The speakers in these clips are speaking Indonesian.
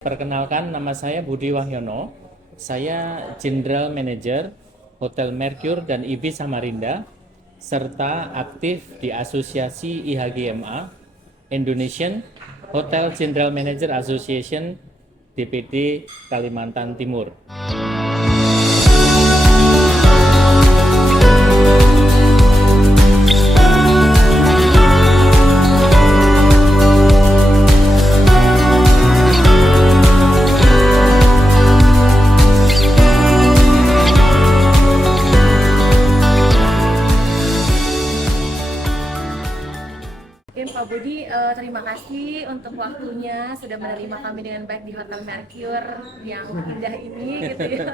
Perkenalkan, nama saya Budi Wahyono. Saya General Manager Hotel Mercure dan IB Samarinda, serta aktif di Asosiasi IHGMA Indonesian Hotel General Manager Association DPD Kalimantan Timur. Oke, Pak Budi, terima kasih untuk waktunya sudah menerima kami dengan baik di Hotel Mercure yang indah ini gitu ya.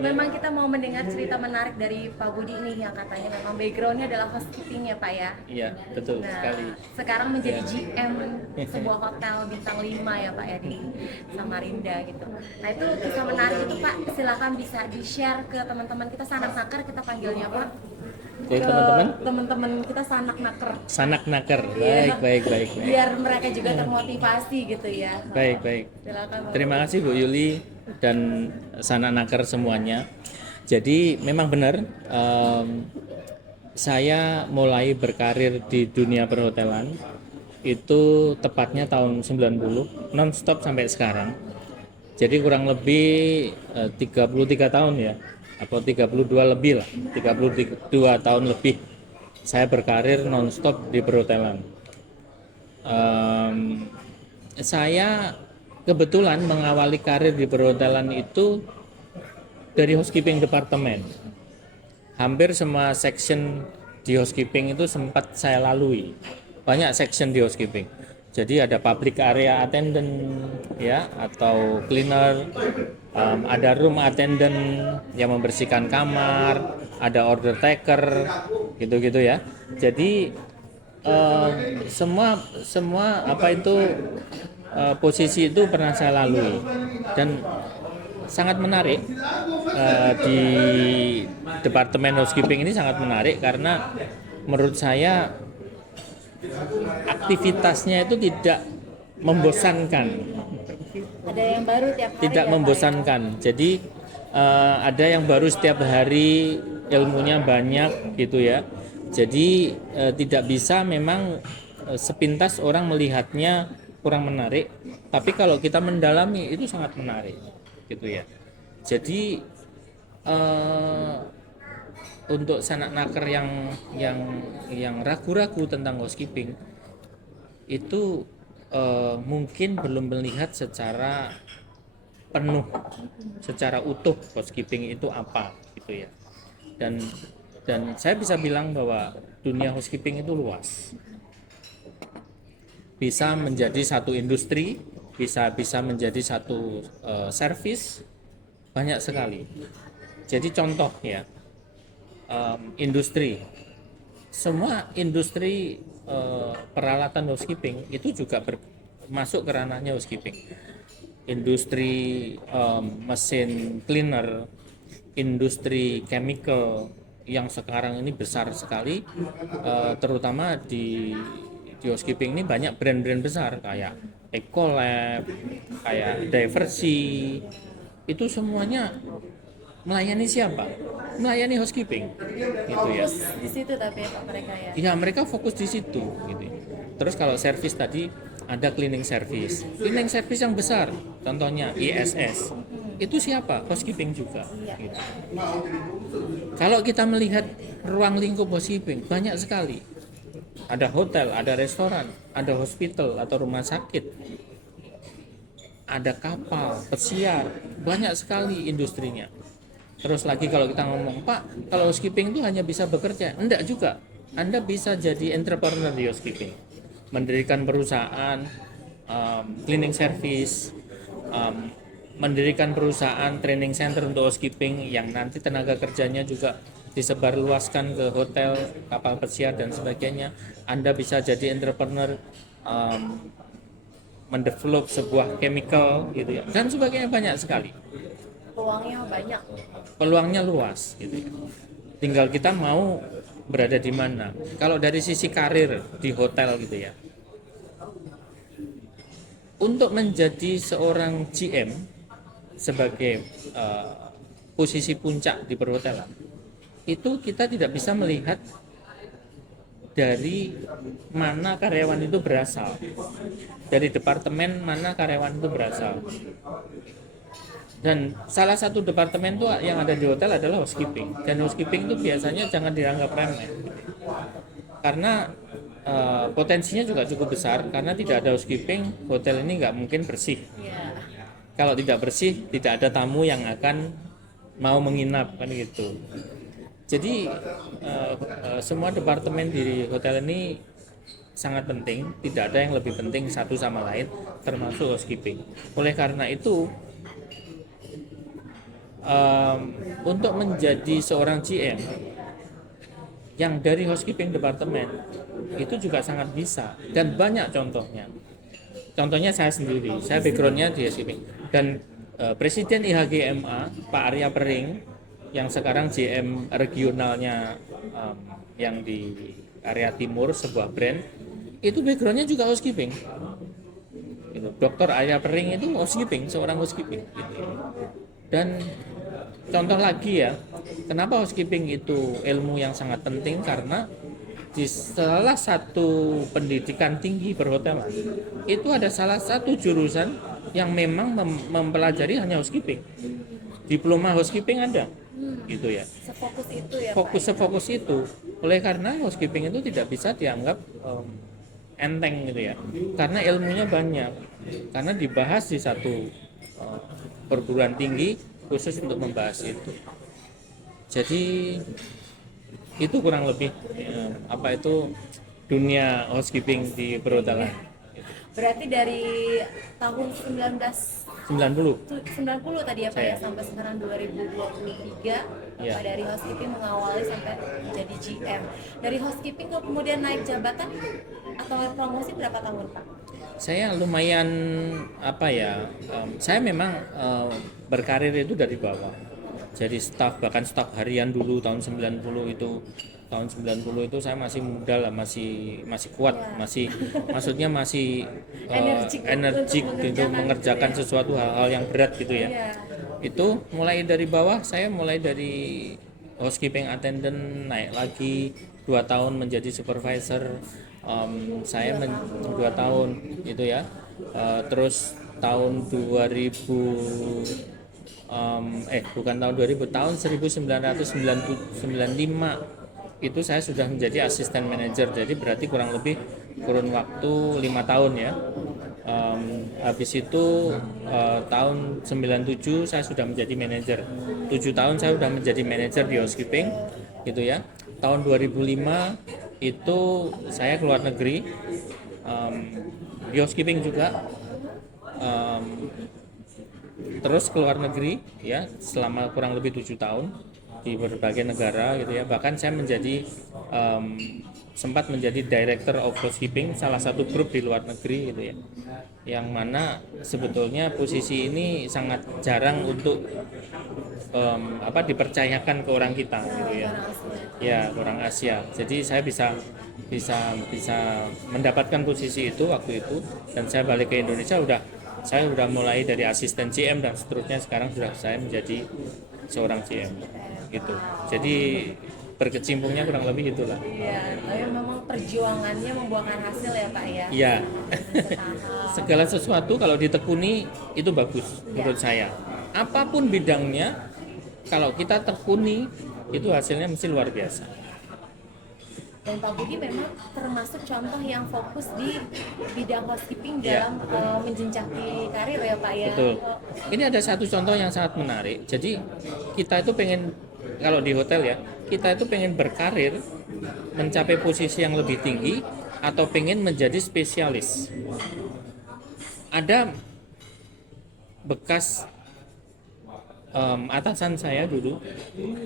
Memang kita mau mendengar cerita menarik dari Pak Budi nih yang katanya memang backgroundnya adalah housekeeping ya Pak ya. Iya, betul sekali. Sekarang menjadi GM sebuah hotel bintang 5 ya Pak ya di Samarinda gitu. Nah itu kisah menarik itu Pak, silakan bisa di-share ke teman-teman kita, sanak naker kita panggilnya Pak. Jadi Ke teman-teman kita sanak naker. sanak naker, Iya. baik. Biar mereka juga termotivasi gitu ya. Baik. Silakan, Pak. Terima kasih Bu Yuli dan sanak naker semuanya. Jadi memang benar, saya mulai berkarir di dunia perhotelan itu tepatnya tahun 90, non-stop sampai sekarang. Jadi kurang lebih 33 tahun ya, atau 32 lebih lah, 32 tahun lebih saya berkarir non-stop di perhotelan. Saya kebetulan mengawali karir di perhotelan itu dari housekeeping departemen. Hampir semua section di housekeeping itu sempat saya lalui. Banyak section di housekeeping. Jadi ada public area attendant ya, atau cleaner, ada room attendant yang membersihkan kamar, ada order taker, gitu-gitu ya. Jadi semua apa itu posisi itu pernah saya lalui dan sangat menarik. Di departemen housekeeping ini sangat menarik karena menurut saya aktivitasnya itu tidak membosankan, Ada yang baru tiap hari tidak ya, Pak, membosankan. Jadi ada yang baru setiap hari, ilmunya banyak gitu ya. Jadi tidak bisa memang sepintas orang melihatnya kurang menarik, tapi kalau kita mendalami itu sangat menarik gitu ya. Jadi untuk sanak naker yang ragu-ragu tentang housekeeping itu mungkin belum melihat secara penuh, secara utuh housekeeping itu apa gitu ya. Dan saya bisa bilang bahwa dunia housekeeping itu luas, bisa menjadi satu industri, bisa menjadi satu service, banyak sekali. Jadi contoh ya, industri, semua industri peralatan housekeeping itu juga masuk ke ranahnya housekeeping. Industri mesin cleaner, industri chemical yang sekarang ini besar sekali, terutama di housekeeping ini banyak brand-brand besar kayak Ecolab, kayak Diversey, itu semuanya melayani siapa? Melayani housekeeping, gitu ya. Fokus di situ tapi Pak mereka ya. Ya mereka fokus di situ, gitu. Terus kalau service tadi ada cleaning service yang besar, contohnya ISS. Itu siapa? Housekeeping juga. Gitu. Kalau kita melihat ruang lingkup housekeeping banyak sekali. Ada hotel, ada restoran, ada hospital atau rumah sakit, ada kapal, pesiar, banyak sekali industrinya. Terus lagi kalau kita ngomong, Pak, kalau housekeeping itu hanya bisa bekerja, enggak juga. Anda bisa jadi entrepreneur di housekeeping, mendirikan perusahaan cleaning service, mendirikan perusahaan training center untuk housekeeping yang nanti tenaga kerjanya juga disebarluaskan ke hotel, kapal pesiar dan sebagainya. Anda bisa jadi entrepreneur, mendevelop sebuah chemical gitu ya, dan sebagainya, banyak sekali. Peluangnya luas gitu ya. Tinggal kita mau berada di mana. Kalau dari sisi karir di hotel gitu ya, untuk menjadi seorang GM sebagai posisi puncak di perhotelan, itu kita tidak bisa melihat dari mana karyawan itu berasal, dari departemen mana karyawan itu berasal. Dan salah satu departemen itu yang ada di hotel adalah housekeeping, dan housekeeping itu biasanya jangan dianggap remeh, karena potensinya juga cukup besar. Karena tidak ada housekeeping, hotel ini nggak mungkin bersih. Ya. Kalau tidak bersih, tidak ada tamu yang akan mau menginap, kan gitu. Jadi semua departemen di hotel ini sangat penting, tidak ada yang lebih penting satu sama lain, termasuk housekeeping. Oleh karena itu, untuk menjadi seorang GM yang dari housekeeping departemen itu juga sangat bisa, dan banyak contohnya. Contohnya saya sendiri, saya backgroundnya di housekeeping, dan Presiden IHGMA Pak Arya Pering yang sekarang GM regionalnya yang di area timur sebuah brand, itu backgroundnya juga housekeeping. Dr. Arya Pering itu housekeeping, seorang housekeeping gitu. Dan contoh lagi ya, kenapa housekeeping itu ilmu yang sangat penting, karena di salah satu pendidikan tinggi perhotelan itu ada salah satu jurusan yang memang mempelajari hanya housekeeping. Diploma housekeeping ada, gitu ya. Sefokus itu ya, Sefokus itu. Oleh karena housekeeping itu tidak bisa dianggap enteng gitu ya, karena ilmunya banyak, karena dibahas di satu perguruan tinggi khusus untuk membahas itu. Jadi itu kurang lebih apa itu dunia housekeeping di perhotelan. Berarti dari tahun 90 90 tadi ya Pak ya, Saya. sampai sekarang 2023 Ya. Pak dari housekeeping mengawali sampai menjadi GM. Dari housekeeping ke kemudian naik jabatan atau promosi berapa tahun Pak? Saya lumayan apa ya, saya memang berkarir itu dari bawah. Jadi bahkan staf harian dulu tahun 90 itu. Tahun 90 itu saya masih muda lah, masih kuat, maksudnya masih energik untuk mengerjakan sesuatu hal-hal yang berat gitu ya. Itu mulai dari bawah, saya mulai dari housekeeping attendant, naik lagi 2 tahun menjadi supervisor. Saya 2 tahun itu ya. Terus tahun 2000 bukan tahun 2000, tahun 1995 itu saya sudah menjadi asisten manajer. Jadi berarti kurun waktu 5 tahun ya. Habis itu tahun 97 saya sudah menjadi manajer. 7 tahun saya sudah menjadi manajer di housekeeping gitu ya. Tahun 2005 itu saya keluar negeri, di housekeeping juga, terus keluar negeri ya selama kurang lebih 7 tahun di berbagai negara gitu ya. Bahkan saya sempat menjadi director of housekeeping salah satu grup di luar negeri gitu ya, yang mana sebetulnya posisi ini sangat jarang untuk dipercayakan ke orang kita gitu ya, orang Asia. Jadi saya bisa mendapatkan posisi itu waktu itu, dan saya balik ke Indonesia saya udah mulai dari asisten GM dan seterusnya, sekarang sudah saya menjadi seorang GM gitu. Jadi berkecimpungnya kurang lebih itulah. Iya, tapi memang perjuangannya membuahkan hasil ya Pak ya. Iya. Segala sesuatu kalau ditekuni itu bagus menurut saya. Apapun bidangnya, kalau kita tekuni itu hasilnya mesti luar biasa. Dan Pak Budi memang termasuk contoh yang fokus di bidang housekeeping dalam menjenjaki karir ya Pak ya. Betul. Ini ada satu contoh yang sangat menarik. Jadi kita itu pengen, kalau di hotel ya, kita itu pengen berkarir mencapai posisi yang lebih tinggi atau pengen menjadi spesialis. Ada bekas atasan saya dulu,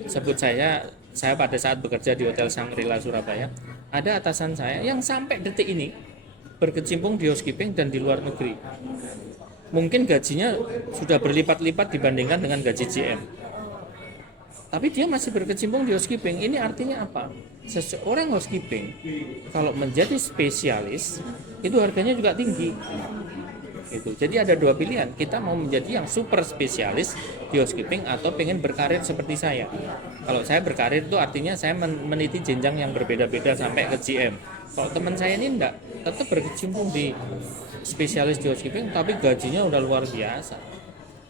sebut saya pada saat bekerja di Hotel Shangri-La Surabaya, ada atasan saya yang sampai detik ini berkecimpung di housekeeping dan di luar negeri. Mungkin gajinya sudah berlipat-lipat dibandingkan dengan gaji GM. Tapi dia masih berkecimpung di housekeeping. Ini artinya apa? Seseorang housekeeping kalau menjadi spesialis itu harganya juga tinggi. Gitu. Jadi ada dua pilihan, kita mau menjadi yang super spesialis di housekeeping atau pengen berkarir seperti saya. Kalau saya berkarir itu artinya saya meniti jenjang yang berbeda-beda sampai ke GM. Kalau teman saya ini enggak, tetap berkecimpung di spesialis di housekeeping tapi gajinya udah luar biasa.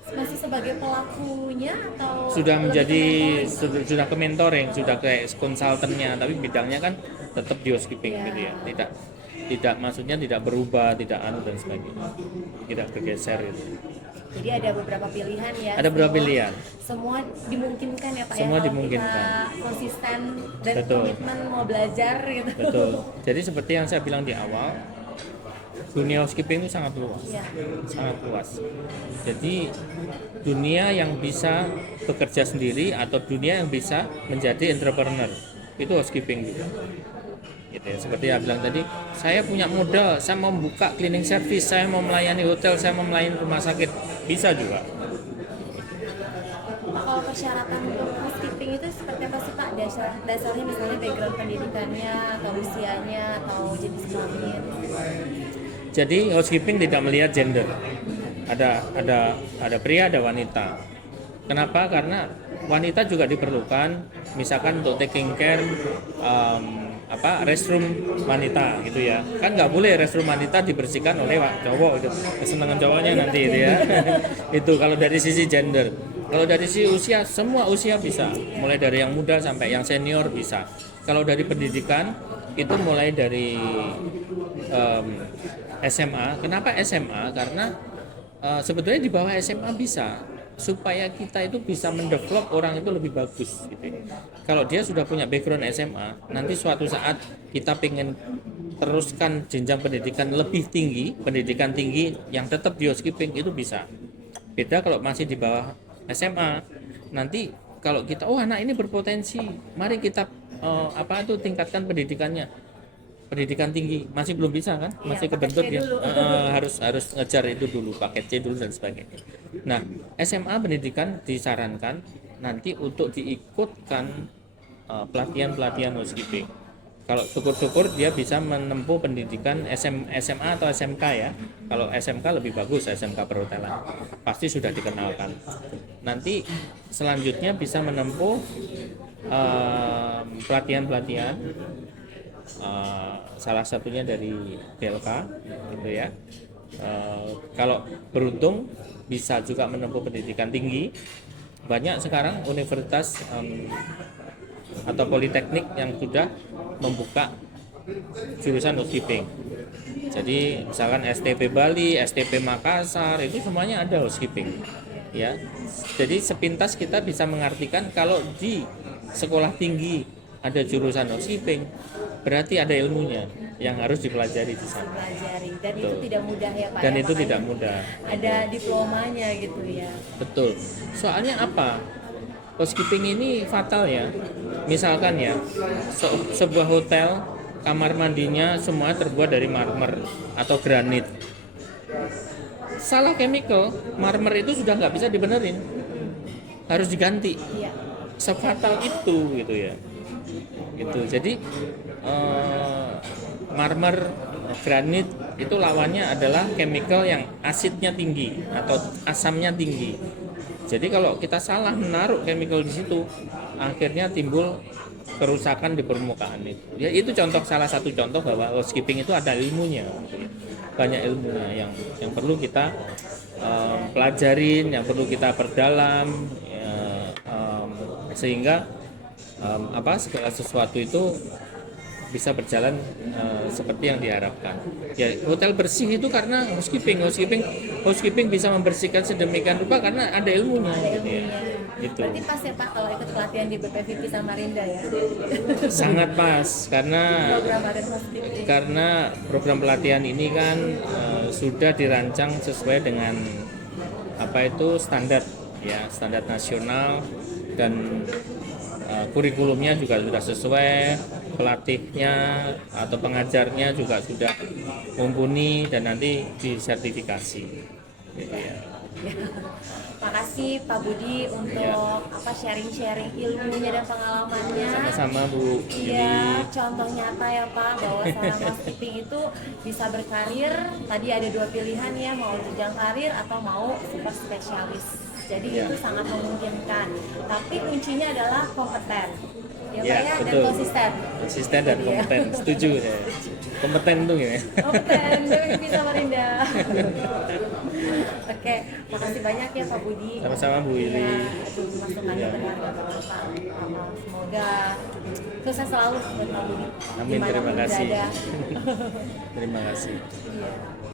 Masih sebagai pelakunya atau Sudah lebih menjadi ke mentoring? sudah ke mentoring, sudah kayak konsultannya, tapi bidangnya kan tetap di housekeeping gitu ya. Tidak maksudnya tidak berubah, tidak anu dan sebagainya. Tidak bergeser itu. Jadi ada beberapa pilihan ya. Ada beberapa pilihan. Semua dimungkinkan ya Pak Semua ya, kalau dimungkinkan. kita konsisten dan Betul. komitmen mau belajar gitu. Betul. Jadi seperti yang saya bilang di awal, dunia housekeeping itu sangat luas. Ya. Sangat luas. Jadi dunia yang bisa bekerja sendiri atau dunia yang bisa menjadi entrepreneur itu housekeeping juga. Gitu ya. Seperti yang bilang tadi, saya punya modal, saya mau buka cleaning service, saya mau melayani hotel, saya mau melayani rumah sakit, bisa juga. Pak, kalau persyaratan untuk housekeeping itu seperti apa sih Pak? Dasarnya misalnya background pendidikannya atau usianya atau jenis kelamin. Jadi housekeeping tidak melihat gender. Ada pria, ada wanita. Kenapa? Karena wanita juga diperlukan, misalkan untuk taking care restroom wanita gitu ya. Kan nggak boleh restroom wanita dibersihkan oleh cowok itu. Kesenangan cowoknya nanti itu ya. Itu kalau dari sisi gender. Kalau dari sisi usia, semua usia bisa. Mulai dari yang muda sampai yang senior bisa. Kalau dari pendidikan itu mulai dari SMA. Kenapa SMA? Karena sebetulnya di bawah SMA bisa, supaya kita itu bisa mendevelop orang itu lebih bagus gitu. Kalau dia sudah punya background SMA, nanti suatu saat kita pengen teruskan jenjang pendidikan lebih tinggi, pendidikan tinggi yang tetap di housekeeping itu bisa. Beda kalau masih di bawah SMA, nanti kalau kita anak ini berpotensi, mari kita tingkatkan pendidikannya. Pendidikan tinggi masih belum bisa kan, masih kebentuk ya. Harus ngejar itu dulu, paket C dulu dan sebagainya. Nah, SMA pendidikan disarankan nanti untuk diikutkan pelatihan housekeeping. Kalau syukur-syukur dia bisa menempuh pendidikan SMA atau SMK ya. Kalau SMK lebih bagus, SMK perhotelan pasti sudah dikenalkan. Nanti selanjutnya bisa menempuh pelatihan-pelatihan. Salah satunya dari BLK gitu ya. Kalau beruntung bisa juga menempuh pendidikan tinggi. Banyak sekarang universitas atau politeknik yang sudah membuka jurusan housekeeping. Jadi misalkan STP Bali, STP Makassar itu semuanya ada housekeeping. Ya. Jadi sepintas kita bisa mengartikan kalau di sekolah tinggi ada jurusan housekeeping, berarti ada ilmunya yang harus dipelajari di sana. Dan itu tidak mudah ya Pak. Dan ya, itu tidak mudah. Ada diplomanya gitu ya. Betul. Soalnya apa? Housekeeping ini fatal ya. Misalkan ya, sebuah hotel kamar mandinya semua terbuat dari marmer atau granit. Salah chemical, marmer itu sudah nggak bisa dibenerin, harus diganti. Iya. Sefatal itu gitu ya. Gitu. Jadi marmer, granit itu lawannya adalah chemical yang asidnya tinggi atau asamnya tinggi. Jadi kalau kita salah menaruh chemical di situ, akhirnya timbul kerusakan di permukaan itu. Ya itu salah satu contoh bahwa housekeeping itu ada ilmunya, banyak ilmunya yang perlu kita pelajarin, yang perlu kita perdalam, sehingga segala sesuatu itu bisa berjalan seperti yang diharapkan. Ya, hotel bersih itu karena housekeeping bisa membersihkan sedemikian rupa karena ada ilmunya. Gitu ya. Gitu. Berarti pas ya Pak kalau ikut pelatihan di BPVP Samarinda ya? Sangat pas karena program pelatihan ini kan sudah dirancang sesuai dengan standar nasional dan kurikulumnya juga sudah sesuai, pelatihnya atau pengajarnya juga sudah mumpuni dan nanti disertifikasi gitu ya. Makasih Pak Budi untuk Iya. sharing-sharing ilmunya dan pengalamannya. Sama-sama Bu. Iya, Jadi contoh nyata ya Pak bahwa seorang housekeeping itu bisa berkarir. Tadi ada dua pilihan ya, mau jenjang karir atau mau super spesialis. Jadi Iya. itu sangat memungkinkan. Tapi kuncinya adalah kompeten. Ya Pak ya, ya, dan betul. konsisten. Konsisten dan Jadi ya. kompeten. Setuju saya. Kompeten tuh ya. Kompeten, demi bisa Marinda. Oke, makasih banyak ya Pak Budi. Sama-sama Bu Ili. Iya, aduh, masukannya Iya. berharga banget Pak. Semoga sukses selalu buat Pak Budi. Amin, terima Dimanapun kasih. berada. Terima kasih. Iya.